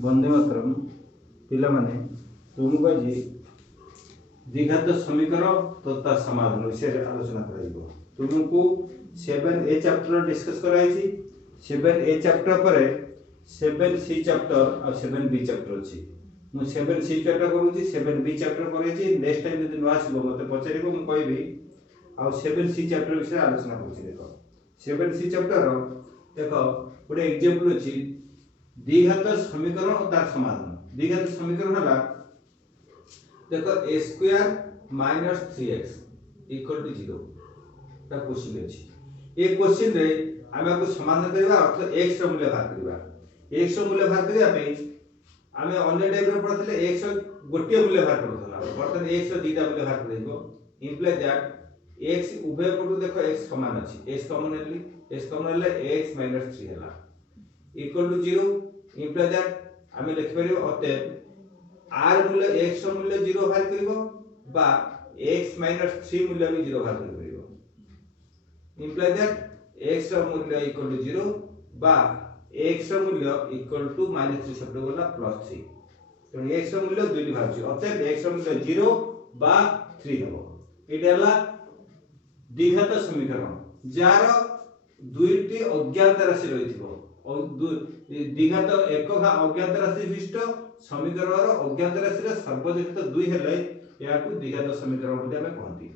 वंदे मातरम पिला माने तुमको आज द्विघात समीकरण तथा समाधान विषय आलोचना करा तुमको 7A चैप्टर डिस्कस कराई 7A चैप्टर पर 7C चैप्टर और 7B चैप्टर अछि मु 7C चैप्टर करूची 7B चैप्टर करेची नेक्स्ट टाइम यदि नुआ आसीबो मते पचारिबो मु कहबी आ 7C चैप्टर विषय आलोचना करूची देखो 7C चैप्टर देखो गोटे एग्जांपल अछि द्विघात समीकरण और तार समाधान द्विघात समीकरण हला देखो a square minus 3x equal to 0 ता क्वेश्चन अछि ए क्वेश्चन रे आमे को समाधान करबा अर्थ x रो मूल्य बाहर करबा x रो मूल्य बाहर करिया पे आमे अन्य टाइप रो पढथले x रो गोटे मूल्य बाहर करथला बर्तन x रो दीटा मूल्य बाहर करइबो इंप्लाई दैट x उभय पटु देखो x समान अछि x कॉमन ले x 3 हला इक्वल टू 0 इंप्लाई दैट आमे लिख परिबो अतएव r मूल्य x रो मूल्य 0 बाहर करिवो बा x 3 मूल्य भी 0 बाहर करिवो इंप्लाई दैट x रो मूल्य इक्वल टू 0 बा x रो मूल्य इक्वल टू -3 शब्द बोला +3 तो x रो मूल्य 2 टी बाहर छि अतएव x रो मूल्य 0 बा 3 हबो एटा द्विघात समीकरण जार दुईटी अज्ञात राशि रहिथिबो द्विघात एक अज्ञात राशि विशिष्ट समीकरण अज्ञात राशि रे सर्वजनित 2 हेले याकू द्विघात समीकरण बोली हमें कहंती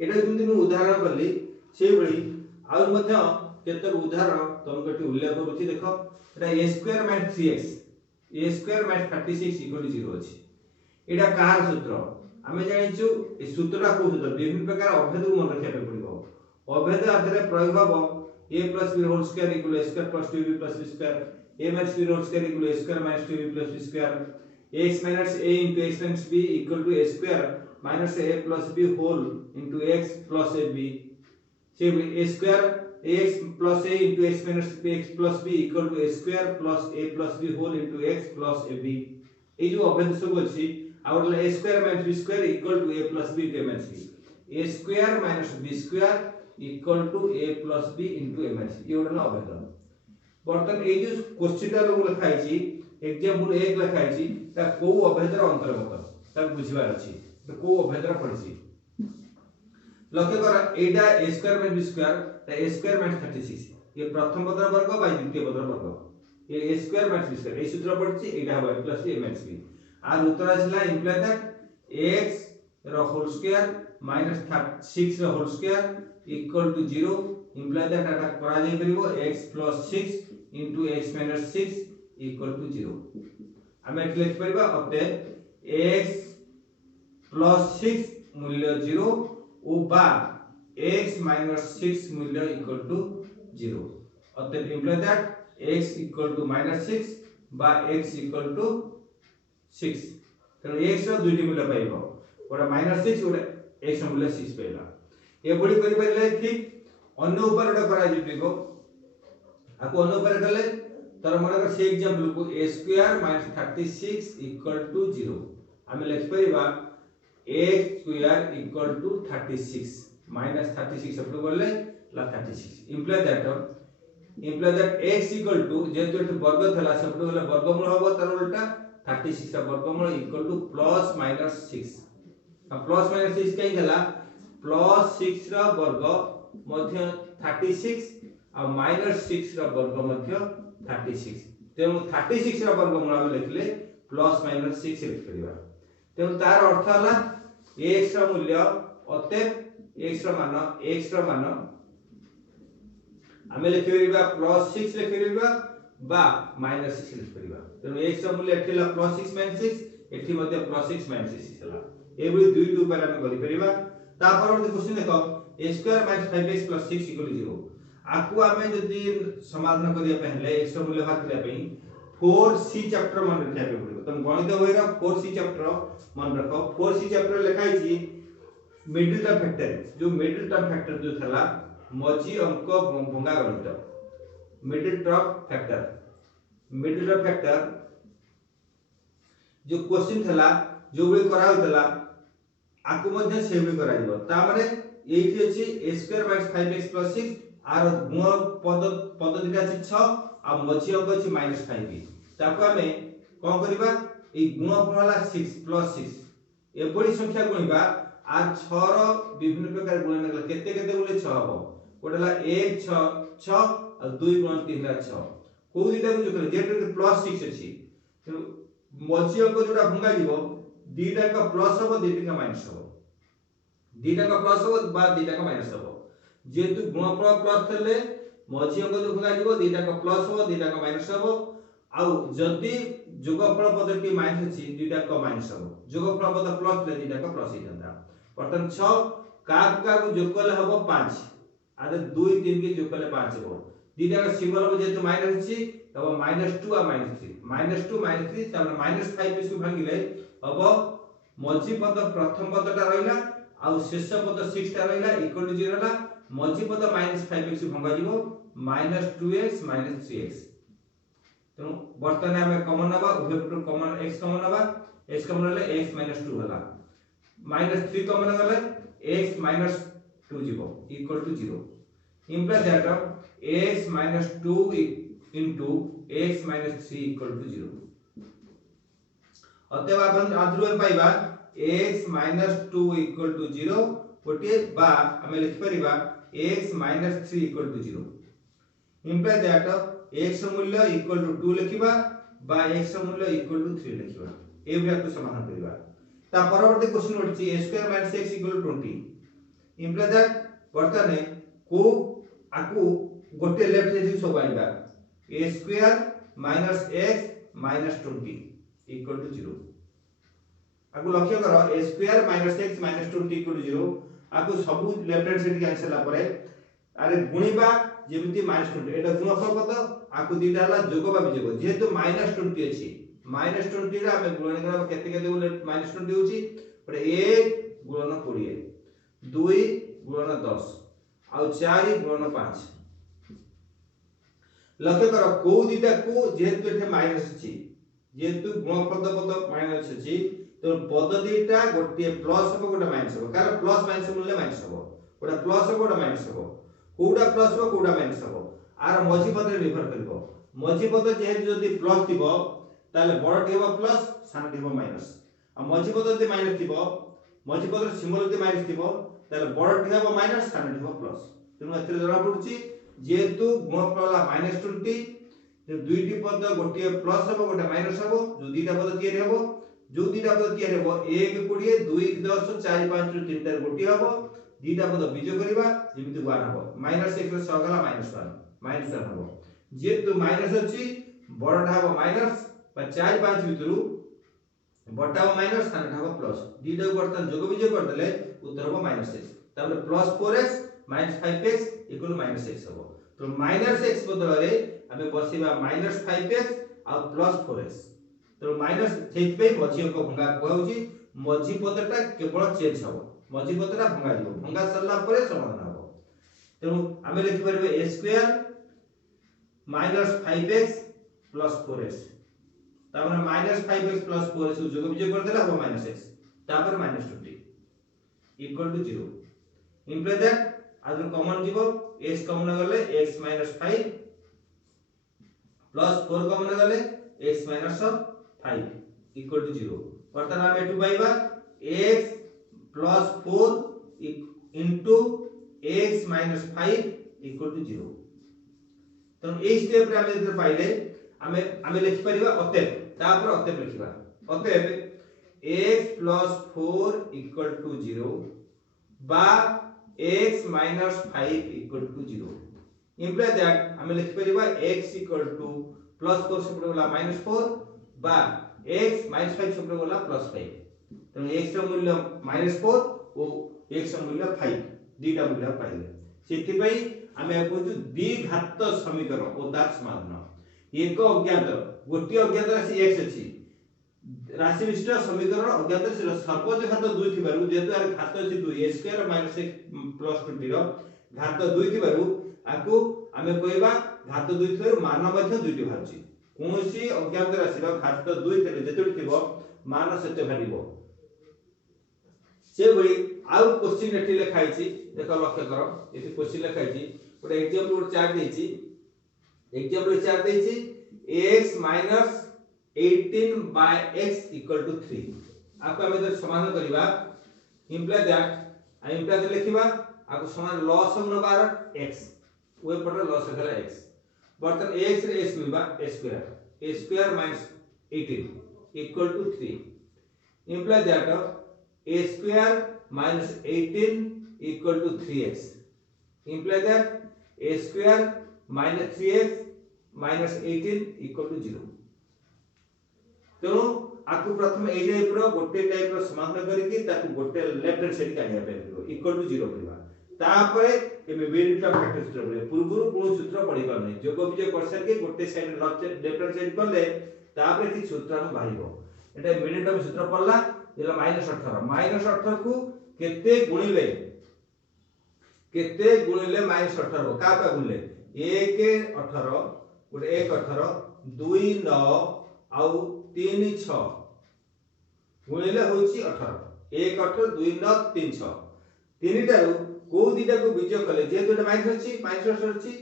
एटा जेंति मु उदाहरण करली सेही बळी आउ मध्ये केतर उदाहरण तुमको एटी उल्लेख करूची देखो एटा a square - 3x a square - 36 0 अछि एटा कार सूत्र आमे जानिचु ए सूत्रटा को सूत्र विभिन्न प्रकार अभेद को मन रखिया पड़िबो अभेद आधारे प्रयोग हबो a + b whole square equal a square + 2b + b square a - b whole square equal a square - 2b + b square x - a * x - b equal to a square - a + b whole into x + ab से a square ax + a into x - b x + b equal to a square + a + b whole into x + ab ए जो अभेद सब अछि और a square - b square equal to a + b into a - b a square - b square equal to a + b into a - b ये उडला अभेद बर्तन ए जो क्वेश्चन रो लिखाई छी एग्जांपल 1 लिखाई छी ता को अभेदर अंतर्गत ता बुझिबार अछि तो को अभेदर पड़छि लक्ष्य कर एटा a स्क्वायर - b स्क्वायर ता a स्क्वायर - 36 ये प्रथम पदर वर्ग बाय द्वितीय पदर वर्ग ये a स्क्वायर - b स्क्वायर ए सूत्र पड़छि एटा हो a + b a - b आर उत्तर आछला इंप्लाई दैट x रो होल स्क्वायर - 6 रो whole square equal to 0 imply that एटा करा जाय परिबो x + 6 into x - 6 equal to 0 हमें एट लिख परिबा अतः x + 6 मूल्य 0 ओ बा x - 6 मूल्य equal to 0 अतः imply that x equal to -6 बा x equal to 6 तो x रो दुईटी मूल्य पाइबो ओरा -6 ओरा x रो मूल्य 6 पाइला ए बडी करि परिले ठीक अन्य ऊपर ओटा करा जिबिको आको अन्य ऊपर कले तर मन कर से एग्जांपल को a स्क्वायर - 36 इक्वल टू 0 हम लिख परिबा a स्क्वायर इक्वल टू 36 -36 शब्द बोलले ला 36 imply that x equal to जेतु एट वर्ग थला शब्द बोले वर्गमूल होबो तर उल्टा 36 का वर्गमूल इक्वल टू +-6 अब +-6 कहीं हला +6 रा वर्ग मध्य 36 आ -6 रा वर्ग मध्य 36 तेनु 36 रा वर्गमूल हम लिखले +-6 लिख परिबा तेनु तार अर्थ हला x रा मूल्य अतएव x रा मान हम लिख परिबा +6 लिख परिबा बा -6 लिख परिबा तेनु x रा मूल्य एठिला +6 - 6 एठी मध्य +6 - 6 हला एबुली दुईटी उपाय हम करि परिबा ता परवर्ती क्वेश्चन देखो a स्क्वायर - 5x + 6 = 0 आकु हमें यदि समाधान करिया पहले x रो मूल्य बाहर करिया पई 4c चैप्टर मन रखिया पे पड़िबो तुम गणित होइरा 4c चैप्टर मन रखो 4c चैप्टर लिखाई छी मिडिल टर्म फैक्टर जो मिडिल टर्म फैक्टर जो थला मझी अंक भंगा गणित मिडिल टर्म फैक्टर जो क्वेश्चन थला जो भी करा होतला आकु मध्ये सेव करा दिबो ता माने एठी अछि a स्क्वायर - 5x + 6 आर गुण पद पद दिटा अछि 6 आ मझी अंक अछि -5 ताको आमे कोन करबा ए गुणफल होला 6 प्लस 6 एबोली संख्या गुणिबा आ 6 रो विभिन्न प्रकार गुणन कला केते केते बोले 6 हो कोडला 1 6 6 आ 2 गुणन 3 ला 6 को दिटा को जोकले जेटे प्लस 6 अछि तो मझी अंक जोटा भंगा जीवो दीटा का प्लस हो दीटा का माइनस हो दीटा का प्लस हो बा दीटा का माइनस हो जेतु गुणफल प्लस थले मझी अंक जो भंगा जीवो दीटा का प्लस हो दीटा का माइनस हो आउ जदी जोगफल पदटी माइनस अछि दीटा का माइनस हो जोगफल पद प्लस ले दीटा का प्लस हो जाता बर्तन 6 का को जोग करले हबो 5 आदे 2 3 के जोग करले 5 हो दीटा का सिंबल हो जेतु माइनस अछि तब -2 आ -3 -2 -3 तब -5 इसको भांगिले हबो मझी पद प्रथम पदटा रहिला आउ शेष पद 6 टा रहिला इक्वल टू 0 ला मझी पद -5 इसको भंगा जीवो -2x -3x तो वर्तमान में कॉमन नबा उभय पट कॉमन x कॉमन नबा x कॉमन ले x -2 होला -3 कॉमन गले x -2 जीवो equal to 0 imply that x -2 into x -3 equal to 0 अतः अपन आद्रुवर पाइबा x -2 equal to 0 गोटे बा हमें लिख परिबा x -3 equal to 0 imply that x मूल्य equal to 2 लिखिबा बा x मूल्य equal to 3 लिखिबा ए बिया को समाधान करिबा ता परवर्ती क्वेश्चन होछि a² - x equal to 20 imply that वर्तने को आकु गोटे लेफ्ट से सब आइबा a² - x - 20 equal to 0 आकु लक्ष्य करो a² - x - 20 equal to 0 आकु सब लेफ्ट हैंड साइड के आंसर ला परे अरे गुणिबा जेमिति -20 एटा गुणफल पद आकु दीटा हला जोग बा विजोग जेहेतु -20 अछि -20 रा हमें गुणन करबा केते केते बोले -20 होची पर 1 गुणन 20 2 गुणन 10 आ 4 गुणन 5 लक्ष्य करो को दीटा को जेहेतु एठे माइनस अछि जेहेतु गुणफल पद माइनस अछि तो पद दीटा गोटे प्लस हो गोटे माइनस हो कारण प्लस माइनस मूल्य माइनस हो गोटे प्लस हो गोटे माइनस हो कोडा प्लस हो कोडा माइनस हो आर मझी पद रे निर्भर करबो मझी पद जेहेतु जदी प्लस थिबो ताले बडटी हेबो प्लस सानटी हेबो माइनस आ मझी पद जदी माइनस थिबो मझी पद रे सिंबल जदी माइनस थिबो ताले बडटी हेबो माइनस सानटी हेबो प्लस तेनु एते जरा पडुची जेहेतु गुणफल -20 जे दुईटी पद गोटे प्लस हेबो गोटे माइनस हेबो जो दीटा पद तयारी हेबो जो दीटा पद तयारी हेबो 1 20 2 10 4 5 रो 3 टा गोटे हेबो दीटा पद बीजो करबा जेमिति 1 हबो -x रे सगला -1 हबो जेतु माइनस अछि बडटा हबो माइनस बा 4 5 भितरु बडटा हबो माइनस सानटा हबो प्लस दीटा बर्तन जोग बीजो कर देले उत्तर हबो -x तापर +4x -5x -x हबो तो -x बदल रे हमें बसिबा -5x आ +4x तो माइनस सेत पे मझी को भंगा कहउची मझी पदटा केवल चेंज हबो मझी पदटा भंगा दिबो भंगा सरला परे समाधान हबो तेनु हमें लिखि परबे a² - 5x + 4x तापर -5x + 4x जोग विजय कर देला हबो -x तापर -20 equal to 0 इंप्लाई दैट आदर कॉमन जीवो x कॉमन गले x - 5 + 4 कॉमन गले x - 5 equal to 0 वर्तमान हम एटु पाइबा x plus 4 into x minus 5 equal to 0 तो ए स्टेप रे हम जते पाइले हमें लिखि परिबा अतएव तापर अतएव लिखिबा अतएव x plus 4 equal to 0 बा x minus 5 equal to 0 imply that हमें लिखि परिबा x equal to plus 4 से पड़े वाला -4 बा x minus 5 से पड़े वाला +5 तो x ର मूल्य -4 और x ର मूल्य 5 दीटा मूल्य पाइले सेति पई हमें कहू द्विघात समीकरण और तार समाधान एक अज्ञात गोटी अज्ञात राशि x अछि राशि विशिष्ट समीकरण अज्ञात राशि सर्वोच्च घात 2 थिबारु जेतु आर घात अछि 2 a² - x + 20 रो घात 2 थिबारु आकु हमें कहबा घात 2 थिबारु मान मध्य 2 टी भाछि कोनोसी अज्ञात राशि रो घात 2 थिले जेतु थिबो मान सेते भाडिबो से बड़ी आउ क्वेश्चन एठी लिखाई छी देखो लक्ष्य करो एठी क्वेश्चन लिखाई छी गोटे एग्जांपल चार्ट देछि एग्जांपल चार्ट देछि x - 18 by x equal to 3 आपको हमें जब समाधान करिबा इंप्लाई दैट आ इंप्लाई दे लिखिबा आपको समान लॉस ऑफ नंबर x वे पर लॉस होगला x बर्तन x रे s मिलबा a square minus 18 equal to 3 imply that a square minus 18 equal to 3x imply that a square minus 3x minus 18 equal to 0 तेणु आपको प्रथम ए type रो गोटे type रो समाधान करिकि ताकू गोटे लेफ्ट हैंड साइड काढिया पेबो इक्वल टू 0 करबा तापरे एमे मिडिल टर्म फैक्टर सूत्र पड़े पूर्वरु कोन सूत्र पड़ी पर नै जोग विजय परसेंट के गोटे साइड लेफ्ट हैंड साइड करले तापरे कि सूत्र हम बाहिबो एटा मिडिल टर्म सूत्र पड़ला जेला -18 को केते गुणिले -18 का का गुणिले 1 18 गोटे 1 18 2 9 आउ 3 6 गुणिले होची 18 1 18 2 9 3 6 तीनटारू को दीटा को बीजय कले जे दुटा माइनस अछि -18 अछि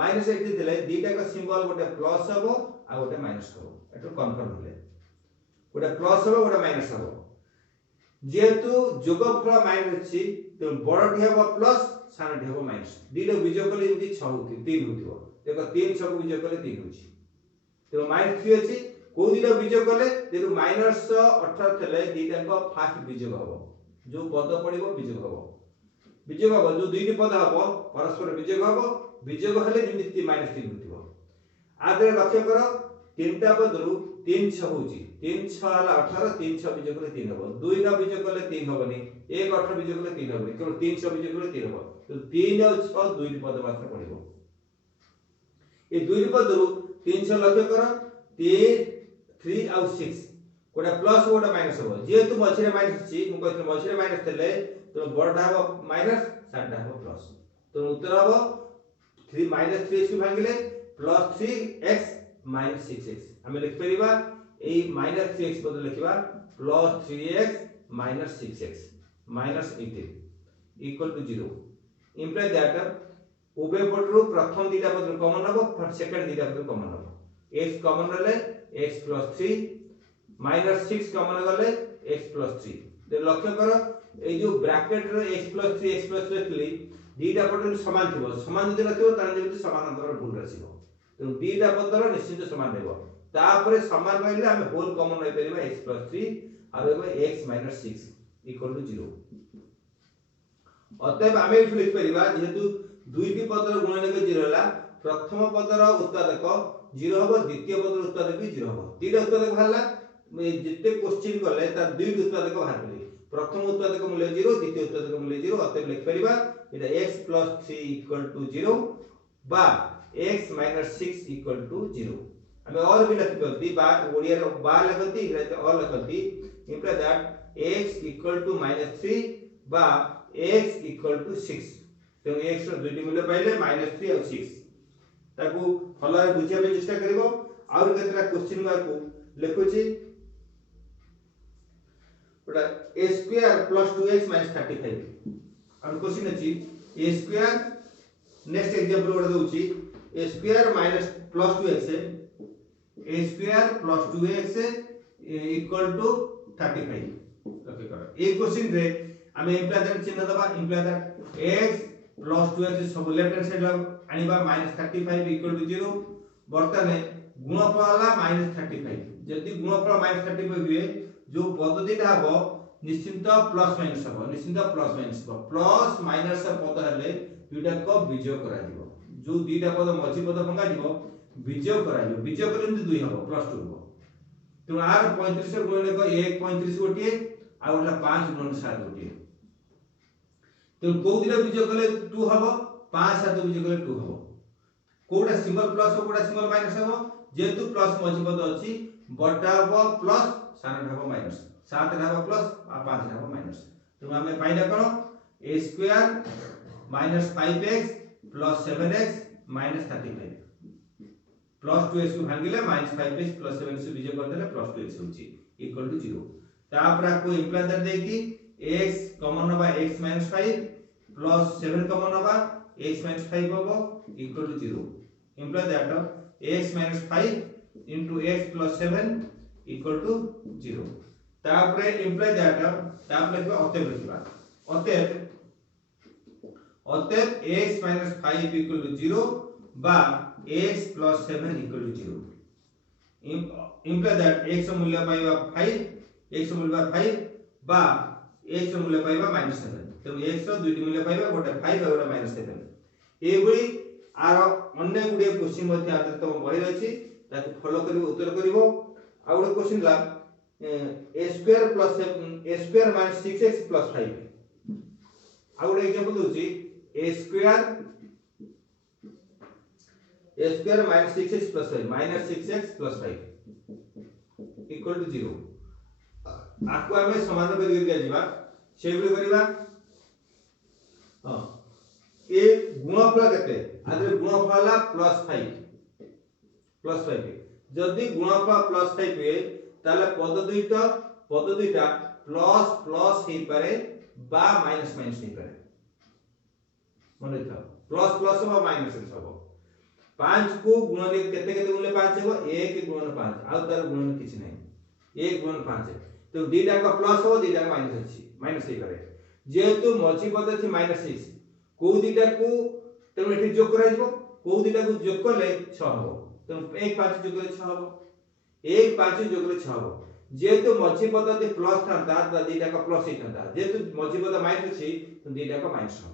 -18 देले दीटा का सिंबल गोटे प्लस हबो आ गोटे माइनस हबो एटो कन्फर्म होले गोटे प्लस हबो गोटे माइनस हबो जेतु जोगफल माइनस अछि तो बड़टी हबो प्लस सानटी हबो माइनस दीटा बीजय कले जति 6 होती 3 होतिबो देखो 3 6 को बीजय कले 3 होची तो -3 अछि को दीटा बीजय कले जेतु -18 थले दीटा को फास्ट बीजय हबो जो पद पड़िबो बीजय हबो जो दुईटी पद हबो परस्पर बीजय हबो बीजय हेले जेमिति -3 होतिबो आदरे लक्ष्य करो तीनटा पदरु 3 6 होची 3 6 हला 18 3 6 बीजय कले 3 हबो 2 9 बीजय कले 3 हबोनी 1 18 बीजय कले 3 हबोनी केवल 3 6 बीजय कले 3 हबो तो 3 और 6 दुईटी पद मात्र पड़िबो ए दुईटी पदरु 3 6 लक्ष्य करो 3 और 6 गोटा प्लस गोटा माइनस हो जेतु मछरे माइनस छी मु कहत मछरे माइनस थले तो बड़टा हो माइनस साटा हो प्लस तो उत्तर हो 3 -3 से भागिले +3x - 6x हम लिख परिबा ए -3x बदल लिखबा +3x - 6x -18 equal to 0 imply that उभय पटरु प्रथम दीटा पद कॉमन हबो फिर सेकंड दीटा पद कॉमन हबो x कॉमन रहले x + 3 -6 कॉमन गले x + 3 तो लक्ष्य करो ए जो ब्रैकेट रो x + 3 लिखली दीटा पद समान थिबो समान जदि नथिबो तान जेति समानांतर भूल रसिबो तो दीटा पदर निश्चित समान रहबो तापरे समान रहले हम होल कॉमन होई परिबा x + 3 और x - 6 इक्वल टू 0 अतएव आमे इठ लिख परिबा जेतु दुईटी पदर गुणनक 0 हला प्रथम पदर उत्पादक 0 हबो द्वितीय पदर उत्पादक भी 0 हबो दीटा उत्पादक हला जिते क्वेश्चन करले त दुई उत्पादक बाहर करी प्रथम उत्पादक मूल्य 0 द्वितीय उत्पादक मूल्य 0 अतएव लिख परिबा एटा x + 3 इक्वल टू 0 बा x - 6 इक्वल टू 0 हमें और भी लिख परती बा ओडिया रो बा लिखती इंग्लिश और लिखती imply that x equal to -3 बा x इक्वल टू 6 तो x रो दुईटी मूल्य पाइले -3 और 6 ताकू फलारे बुझिया पे चेष्टा करबो और केतरा क्वेश्चन को लिखुची बड़ा a square plus 2x minus 35 और क्वेश्चन अछि a square नेक्स्ट एग्जांपल बड़ा दोउची a square minus plus 2x a square plus 2x equal to 35 okay करो ए क्वेश्चन रे हमें इंप्लाई दैट चिन्ह दबा imply that x plus 2x सब लेफ्ट हैंड साइड आनिबा -35 इक्वल टू 0 बर्तने गुणफल वाला -35 जदी गुणफल -35 हुए जो पद दिटा हबो निश्चित प्लस माइनस हबो निश्चित प्लस माइनस हबो प्लस माइनस पद हले दुटा को बीजय करा दिबो जो दीटा पद मझी पद भंगा दिबो बीजय करा दिबो बीजय करले 2 हबो +2 हबो तो आर 35 गुणले को 1 35 गोटे आ ओला 5 गुणन 7 गोटे तो को दिटा बीजय करले 2 हबो 5 7 बीजय करले 2 हबो कोडा सिंबल प्लस हो कोडा सिंबल माइनस हबो जेतु प्लस मझी पद अछि बटा हबो प्लस सानट हबो माइनस 7 हबो प्लस आ 5 हबो माइनस तो हमें पाइला कोन a square minus 5x plus 7x minus 35 plus 2x को भागिले minus 5x plus 7x से विजय कर देले plus 2x होची equal to 0 तापर आपको इंप्लाई दे देकी x कॉमन होबा x minus 5 plus 7 कॉमन होबा x minus 5 होबो equal to 0 imply that x minus 5 into x plus 7 equal to 0 तापरे इंप्लाई दैट तापरे लिखबा अतएव लिखबा अतएव x - 5 इक्वल टू 0 बा x + 7 equal to 0 imply that x मूल्य पाइबा 5 x मूल्य 5 बा x मूल्य पाइबा -7 तो x रो दुईटी मूल्य पाइबा गोटे 5 और गोटे -7 एबुली आर अन्य गुडे क्वेश्चन मध्ये आदर तो बहि रहछि ताकि फॉलो करिवो उत्तर करिवो आ गुडे क्वेश्चन ला a square minus 6x plus 5 आ गुडे एग्जांपल दोछि a square minus 6x plus 5 minus 6x plus 5 equal to 0 आको हमें समाधान करि दिया जिबा सेबुली करिबा हां ए गुणफल केते आदि गुणफल ला +5 जदि गुणफल +5 हुए ताले पद दुईटा प्लस प्लस हे पारे बा माइनस माइनस हे पारे मन रखा प्लस प्लस हो माइनस हो 5 को गुणन केते केते गुणले 5 हो 1 गुणन 5 आ तार गुणन किछ नै 1 गुणन 5 तो दीटा का प्लस हो दीटा का माइनस अछि माइनस हे करे जेहेतु मझी पद थी -6 को दीटा को तनो एठी जोग कराइबो को दीटा को जोग करले 6 हो तो 1 5 जोग करले 6 हो 1 5 जोग करले 6 हो जेहेतु मझी पद थी प्लस था ता दीटा का प्लस ही था जेहेतु मझी पद माइनस अछि तो दीटा का माइनस हो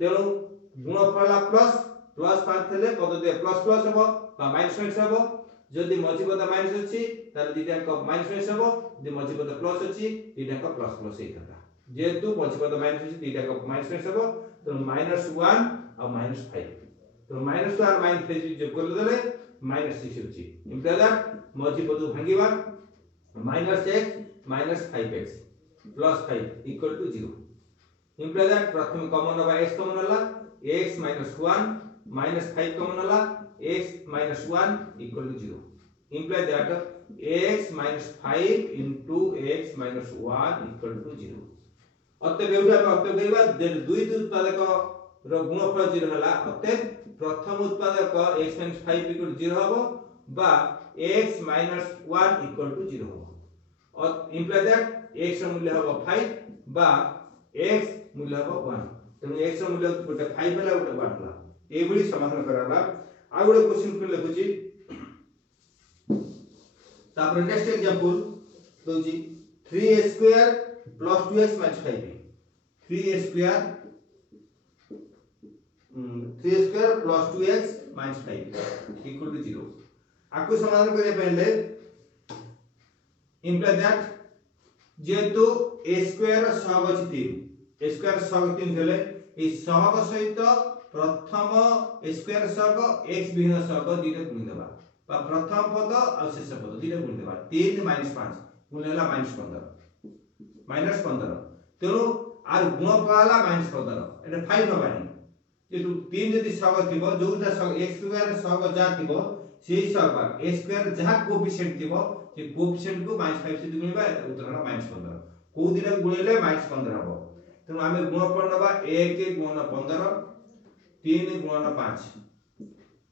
तेनु गुणफल प्लस प्लस 5 थले पद दे प्लस प्लस हो बा माइनस माइनस हो जदि मझी पद माइनस अछि तार दीटा का माइनस माइनस हो जदि मझी पद प्लस अछि दीटा का प्लस प्लस ही था जेहेतु मझी पद माइनस अछि दीटा का माइनस माइनस हो तो -1 और -5 तो -1 और -5 जो कर देले -6 होची इंप्लाई दैट मझी पद भांगीबा -x - 5x + 5 equal to 0 imply that प्रथम कॉमन होबा x कॉमन होला x - 1 -5 कॉमन होला x - 1 equal to 0 imply that x - 5 * x - 1 equal to 0 अतः बेउटा अतः करिबा दुई उत्पादक रो गुणफल 0 होला अतः प्रथम उत्पादक x - 5 = 0 हबो बा x - 1 = 0 हबो और इंप्लाई दैट x रो मूल्य हबो 5 बा x मूल्य हबो 1 तने x रो मूल्य गोटे 5 होला गोटे 1 होला एबुली समाधान कराला आ गोटे क्वेश्चन फिर लिखुची तापर next example doji 3a² plus 2x minus 5b 3a² plus 2x minus 5b equal to 0 आपको समाधान करिया पहले इंप्लाई दैट जेतु a स्क्वायर सहग अछि 3 a स्क्वायर सहग 3 देले ए सहग सहित प्रथम a स्क्वायर सहग x विहीन सहग दीटा गुण देबा बा प्रथम पद और शेष पद दीटा गुण देबा 3 - 5 गुण होला -15 -15 तेनु आर गुणफल -15 एटा 5 नबानी जेतु 3 जदि सहग थिबो जोटा सहग x स्क्वायर सहग जा थिबो सेही सहग a स्क्वायर जहा कोएफिशिएंट थिबो से कोएफिशिएंट को -5 से गुणिबा उत्तर होला -15 को दिना गुणिले -15 हबो तेनु आमे गुणफल नबा 1 गुणन 15 3 गुणन 5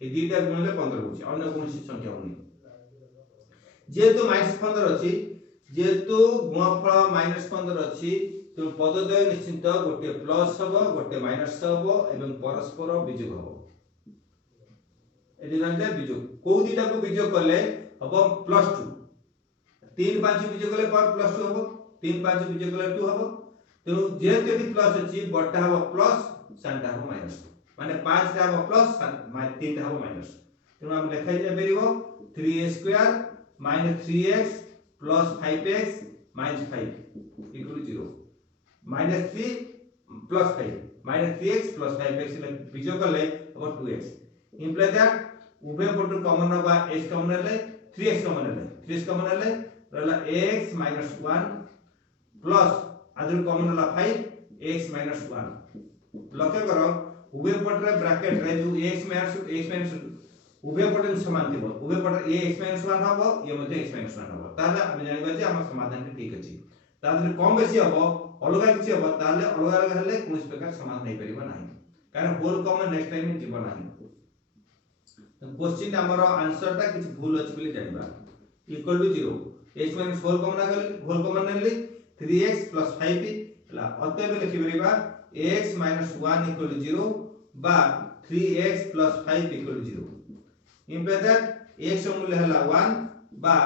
ए दीटा गुणिले 15 होची अन्य कोनसी संख्या होनी जेतु -15 अछि जेतु गुणफल -15 अछि तो पदद्वय निश्चित गोटे प्लस हबो गोटे माइनस हबो एवं परस्पर विजोग हबो एदि जानते विजोग को दिटा को विजोग करले हबो +2 3 5 विजोग करले +2 हबो 3 5 विजोग करले 2 हबो तो जेते भी प्लस अछि बडटा हबो प्लस सानटा हबो माइनस माने 5 टा हबो प्लस 3 टा हबो माइनस तो हम लिखाइ जे बेरिबो 3a² - 3x plus 5x minus 5 equal to 0 minus 3 plus 5 minus 3x plus 5x विजोग करले about 2x imply that उभय पट कॉमन होबा x कॉमन ले 3x कॉमन ले 3x कॉमन ले रहला x minus 1 plus आदर कॉमन होला 5 x minus 1 लक्ष्य करो उभय पट रे ब्रैकेट रे जो x minus उभय पट समान थिबो उभय पट a x - 1 हबो ये मध्ये x - 1 हबो ताले हम जानिबा जे हमर समाधान ठीक अछि ताले कम बेसी हबो अलगा किछि हबो ताले अलगा अलग हले कोन प्रकार समाधान नै परिबो नाही कारण होल कॉमन नेक्स्ट टाइम जीवन नाही क्वेश्चन हमर आंसर ता किछि भूल अछि बोली जानिबा equal to 0 x minus 4 common नेली 3x प्लस 5p हला अतएव लिखि परिबा x माइनस 1 इक्वल टू 0 बा 3x प्लस 5 equal to 0 imply that x रो मूल्य हला 1 बा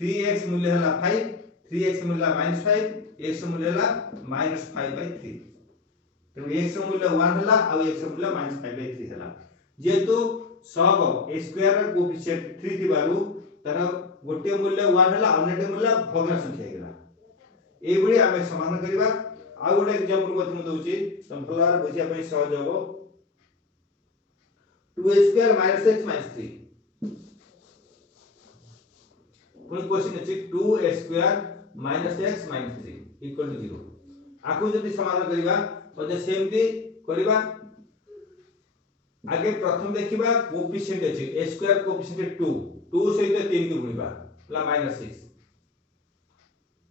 3x मूल्य हला 5 3x मूल्य माइनस 5 x रो मूल्य हला माइनस 5/3 तेणु x रो मूल्य 1 हला आ x रो मूल्य माइनस 5/3 हला जेतु सहग a स्क्वायर रो कोएफिशिएंट 3 थिबारु तार गोटे मूल्य 1 हला अन्यटे मूल्य भग्न संख्या हेला ए बडी आमे समाधान करिबा आ गोटे एग्जांपल को हम दोची संपलार बुझिया पई सहज हो 2a square minus x minus 3 कोन क्वेश्चन अछि 2a square minus x minus 3 equal to 0 आकु जदि समाधान करिबा तो सेमती करिबा आगे प्रथम देखिबा कोएफिशिएंट अछि a स्क्वायर कोएफिशिएंट 2 2 सहित 3 के गुणिबा ला माइनस 6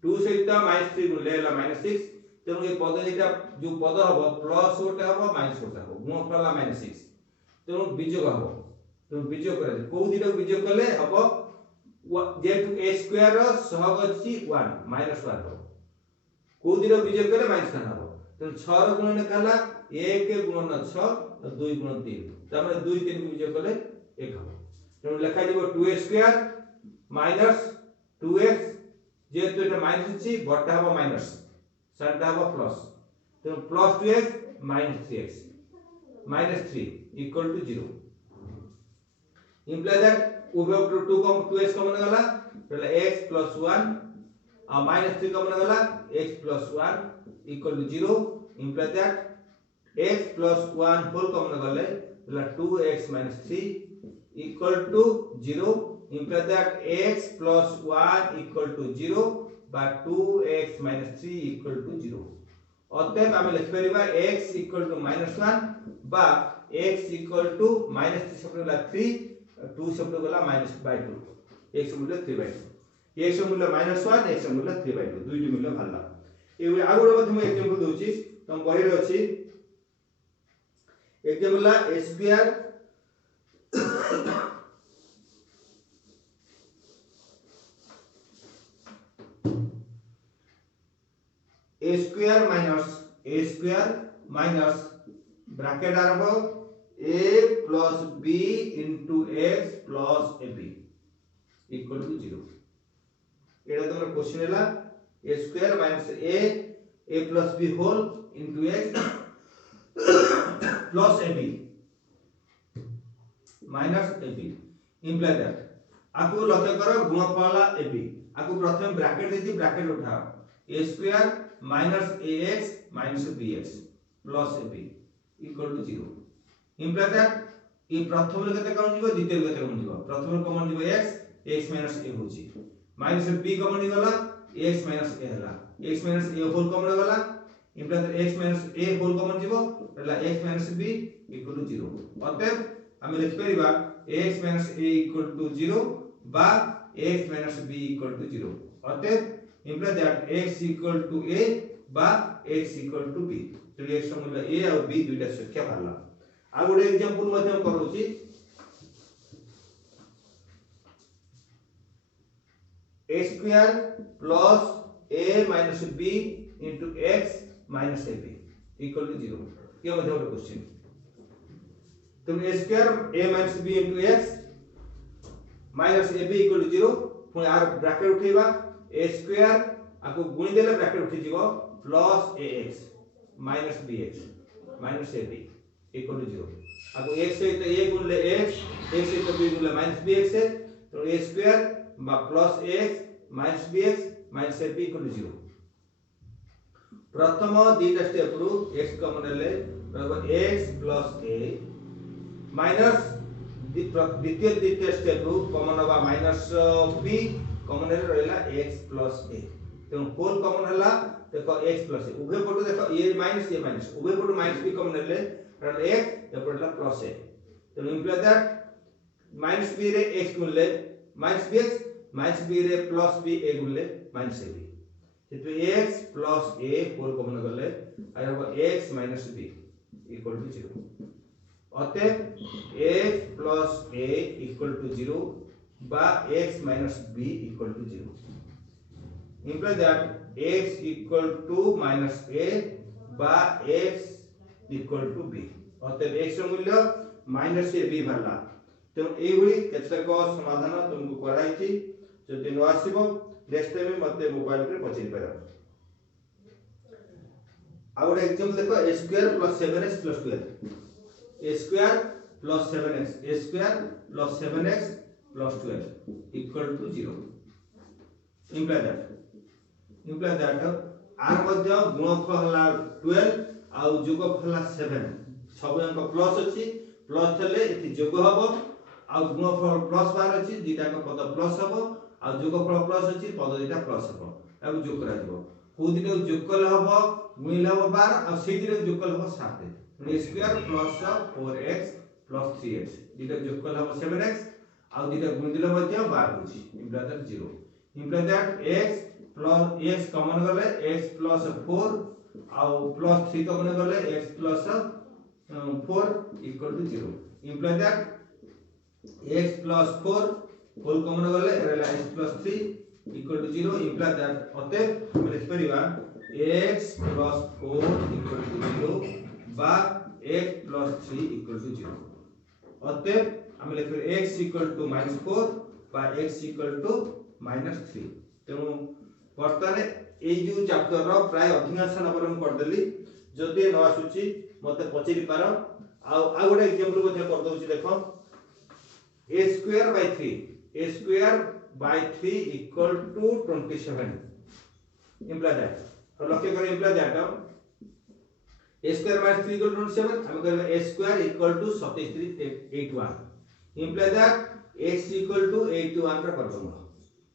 2 सहित माइनस 3 गुणले ला माइनस 6 तेणु ए पद एटा जो पद हबो प्लस ओटा हबो माइनस ओटा हबो गुणफल ला माइनस 6 तेणु बीजोग हबो तेणु बीजोग करे को दिटा बीजोग कले हबो जेतु a स्क्वायर रो सहग अछि 1 माइनस 1 हबो को दिटा बीजोग कले माइनस 1 हबो तेणु 6 रो गुणन कला 1 गुणन 6 और 2 गुणन 3 तामे 2 3 के बीजोग कले 1 हबो तेणु लिखा जिवो 2a स्क्वायर माइनस 2x जेतु एटा माइनस अछि बटा हबो माइनस साटा हबो प्लस तेणु plus 2x minus 3x minus 3 equal to 0 imply that उभय 2x कॉमन गला पहले x प्लस 1 और माइनस 3 कॉमन गला x plus 1 equal to 0 imply that x plus 1 whole common गले पहले 2x minus 3 equal to 0 imply that x plus 1 equal to 0 बा 2x minus 3 equal to 0 अतएव हम लिख परिबा x इक्वल टू माइनस 1 बा x equal to minus 3 शब्द गला 3 2 शब्द गला माइनस बाय 2 x मूल्य 3/2 x मूल्य माइनस 1 x मूल्य 3/2 दुईटी मूल्य भाला ए आ गोटे मध्य एग्जांपल दोची तम बही रे अछि एग्जांपल ला a square a square minus bracket आरंभ a plus b into x plus ab equal to 0 Etah तमरा question हैला a square minus a plus b whole into x plus ab minus ab imply that आकु लक्ष्य करो गुणफल ab आकु प्रथम bracket देती bracket उठाओ a square minus ax minus bx plus ab equal to 0 imply that ए प्रथम रे कते कम जीवो द्वितीय रे कते कम जीवो प्रथम रे कॉमन जीवो x minus a होची माइनस b कॉमन गला x minus a हला x minus a whole common गला imply that x minus a whole common जीवो हला x minus b equal to 0 अतएव हम लिख परिबा x minus a equal to 0 बा x minus b equal to 0 अतएव imply that x equal to a बा x equal to b तो x मूल्य a और b दुईटा संख्या भाला आ गोटे एग्जांपल मध्यम करूची a square plus a minus b into x minus ab equal to 0 ये मध्य वाला क्वेश्चन तुम a square a minus b into x minus ab equal to 0 पुणी आर ब्रैकेट उठेबा a square आको गुणी देले ब्रैकेट उठी जीवो plus ax minus bx minus ab equal to 0 आको x सहित a गुणले x सहित b गुणले minus bx है तो a square बा plus ax minus bx minus ab equal to 0 प्रथम दीटा स्टेप रु x कॉमन ले x plus a minus द्वितीय स्टेप रु कॉमन हवा माइनस b कॉमन ले रहला x plus a तेणु होल कॉमन हला देखो x plus a उभय पटो देखो a माइनस उभय पटो माइनस b कॉमन ले रहला x ए पड़ला plus a तेणु इंप्लाई दैट माइनस b रे x गुणले माइनस b रे plus b a गुणले माइनस ab तो x plus a whole common करले आइ होगा x minus b equal to 0 अतः x plus a equal to 0 बा x minus b equal to 0. Imply that x equal to minus a बा x equal to b. अतः x ର मूल्य minus a b भरला। तो एभली केतक समाधान तुमको कराइछि जदि न आसीबो नेक्स्ट टाइम मते मोबाइल रे पचि परब। आ ଗୋଟେ एग्जांपल देखो a square plus 7x plus 12 a square plus 7x a square plus 7x plus 12 equal to 0 imply that r मध्य गुणफल हला 12 आ जोगफल हला 7 सब अंक प्लस अछि प्लस थले एति जोग हबो आ गुणफल प्लस बार अछि दिटा को पद प्लस हबो आ जोगफल प्लस अछि पद दिटा प्लस हबो अब जोग करा दिबो को दिटा जोग कल हबो गुणिले हबो 12 आ सेहि दिटा जोग कल हबो 7 a square plus 4x plus 3x दिटा जोग कल हबो 7x आ दिटा गुण दिले मध्य 12 होछि imply that x plus x common गले x plus 4 आ plus 3 कॉमन गले x plus 4 equal to 0 imply that x plus 4 whole common गले रहला x plus 3 equal to 0 imply that अतः हम लिख परिबा x plus 4 equal to 0 बा x plus 3 equal to 0 अतः हम लिख x equal to -4 बा x equal to -3 तेणु वर्तमान ए जो चैप्टर रो प्राय अधिकांश नंबर हम कर देली जदि न आसुची मते पचेरी पारो आ गोटे एग्जांपल मध्ये कर दउची देखो a square by 3 equal to 27 imply that तो लक्ष्य करें imply that a square minus 3 equal to 27 हम करेंगे a square equal to 7381 imply that x equal to 81 रा वर्गमूल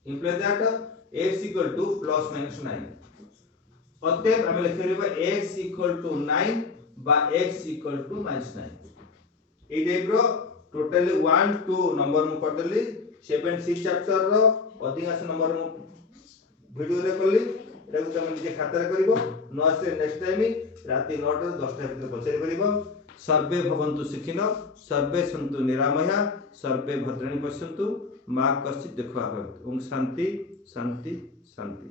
imply that x equal to plus minus 9 अतः हम लिख परिबा x equal to 9 बा x equal to -9 ए टाइप रो टोटली 1 2 नंबर मु कर देली 7 6 चैप्टर रो अधिकांश नंबर मु वीडियो रे करली एटा को तुम निजे खाता रे करिवो न आसे नेक्स्ट टाइम राती 9 टा 10 टा भीतर पछरी करिवो सर्वे भवन्तु सुखिनो सर्वे सन्तु निरामया सर्वे भद्राणि पश्यन्तु मा कश्चित् दुःखभाग् ओम शांति शांति शांति।